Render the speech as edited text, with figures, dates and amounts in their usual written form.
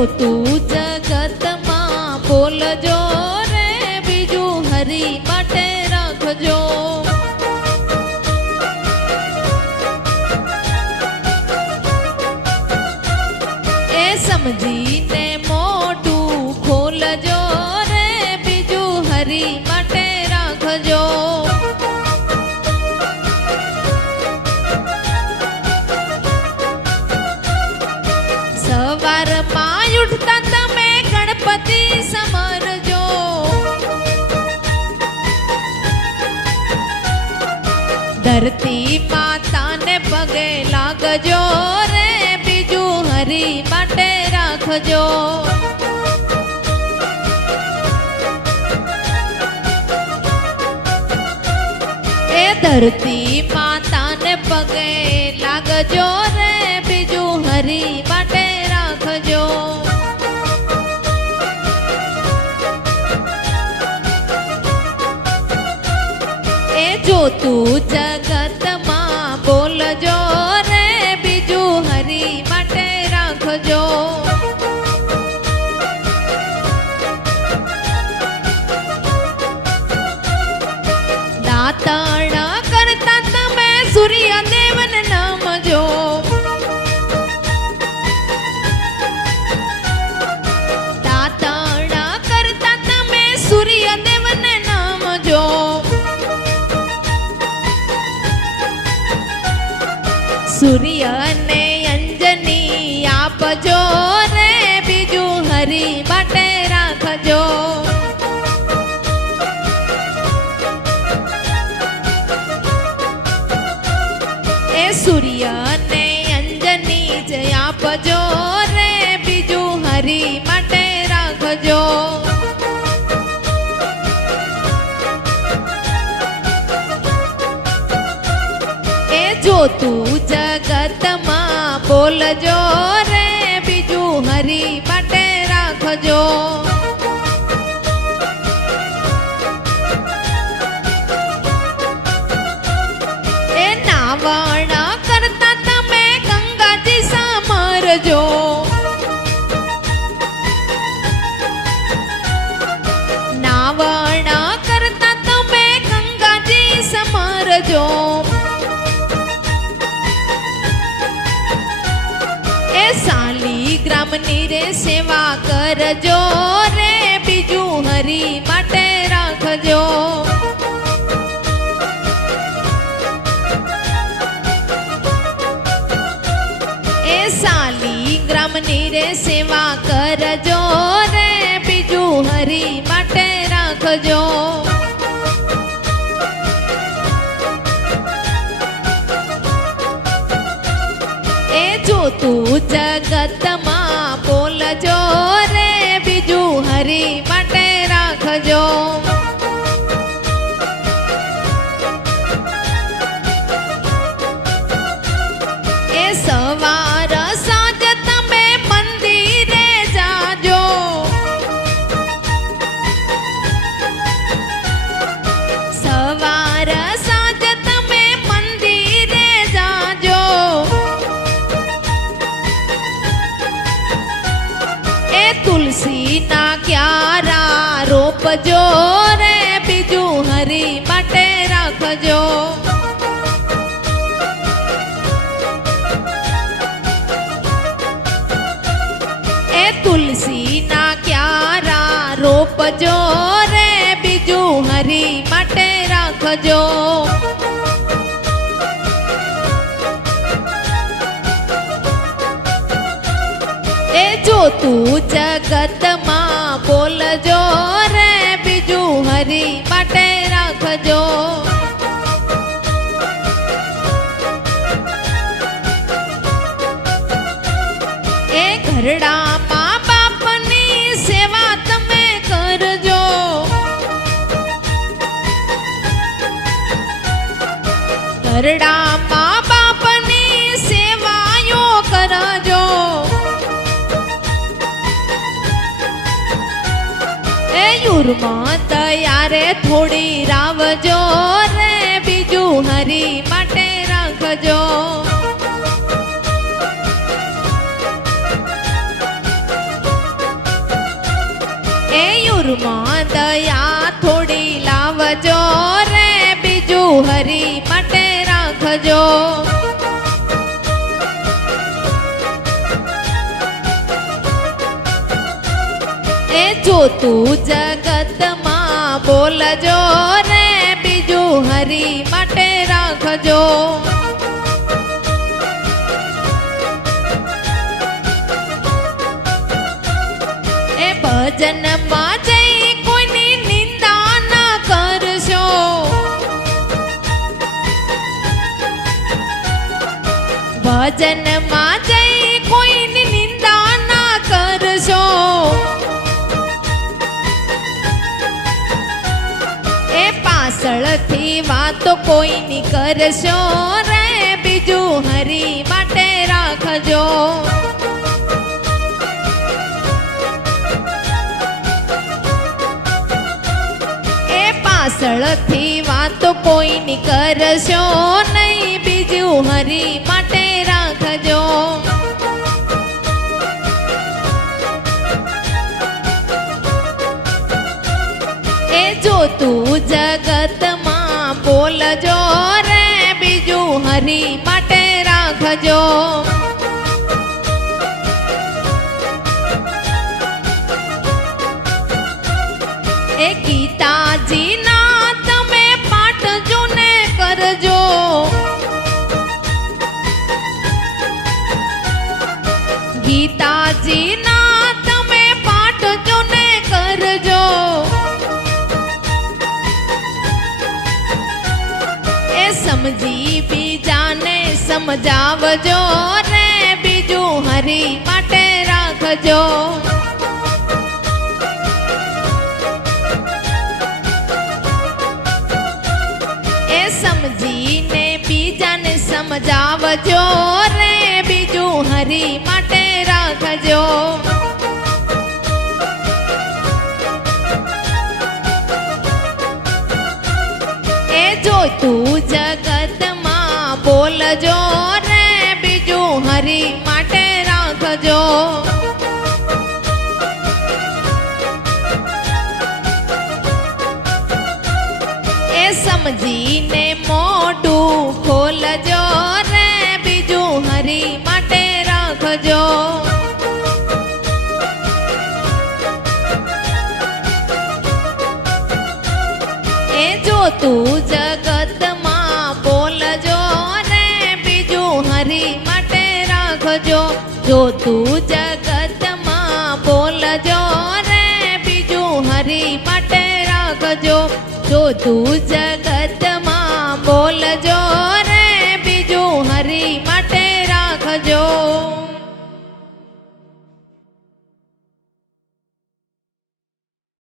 જોતું જગતમાં બોલજો રે બીજું હરી માટે રાખજો. એ સમજીને મોટું ખોલજો રે બીજું હરી માટે રાખજો. સવારમાં ઉઠતા તમે ગણપતિ સમરજો. ધરતી માતાને પગે લાગજો રે બીજું હરી માટે રાખજો. એ ધરતી માતાને પગે લાગજો રે બીજું હરી માટે રાખજો. એ જોતું જગતમાં બોલજો રે બીજું હરી માટે રાખજો. દાતણ કરતા તમે સૂર્યદેવને નમજો. દાતણ કરતા તમે સૂર્યદેવને નમજો. સૂર્યને અંજની આપજો રે બીજું હરી માટે રાખજો. એ સૂર્યને અંજની જ આપજો રે બીજું હરી માટે રાખજો. એ જોતું જગતમાં બોલજો રે બીજું હરી માટે રાખજો. એ નાવણ કરતા તમે ગંગાજી સમરજો. નાવણ કરતા તમે ગંગાજી સમરજો. એ શાલિગ્રામની રે સેવા કરજો રે બીજું હરી માટે રાખજો. એ શાલિગ્રામની રે સેવા કરજો રે બીજું હરી માટે રાખજો. એ જોતું જગતમાં બોલજો રે બીજું હરી માટે રાખજો. એ સવાર સાંજ તમે મંદિરે જાજો. સવાર સાંજ તમે મંદિરે જાજો. એ તુલસીના ક્યારા રોપજો રે બીજું હરી માટે રાખજો. એ તુલસીના ક્યારા રોપજો રે બીજું હરી માટે રાખજો. એ જોતું જગતમાં બોલજો રે બીજું હરી માટે રાખજો. એ ઘરડામાં બાપની સેવા તમે કરજો. ઘરડામાં બાપની સેવાઓ કરજો. એ યુરમાં તૈયારે થોડી રાવજો રે બીજું હરી માટે રાખજો. દયા થોડી લાવજો રે બીજું હરી માટે રાખજો. એ જોતું જગતમાં બોલજો રે બીજું હરી માટે રાખજો. એ ભજનમાં જઈ કોઈની નિંદા ના કરશો. ભજનમાં જઈ કોઈની નિંદા ના કરશો. એ પાછળથી વાતો કોઈની કરશો રે બીજું હરી માટે રાખજો. એ પાછળથી વાતો કોઈની કરશો નહીં બીજું હરી માટે રાખજો. એ જોતું જગતમાં બોલજો રે બીજું હરી માટે રાખજો. એ ગીતાજીના તમે પાઠ જો ને કરજો. ગીતાજીના તમે પાઠ જો ને કરજો. એ સમજી બીજાને સમજાવજો રે બીજું હરી માટે રાખજો. એ સમજીને બીજાને સમજાવજો રે બીજું હરી માટે રાખજો. એ જોતું જગતમાં બોલજો રે બીજું હરી માટે રાખજો. એ સમજીને મોઢું ખોલજો રે બીજું હરી માટે રાખજો. એ જોતું જગતમાં બોલજો રે બીજું હરી માટે રાખજો. જોતું જગતમાં બોલજો રે બીજું હરી માટે રાખજો. જોતું જગત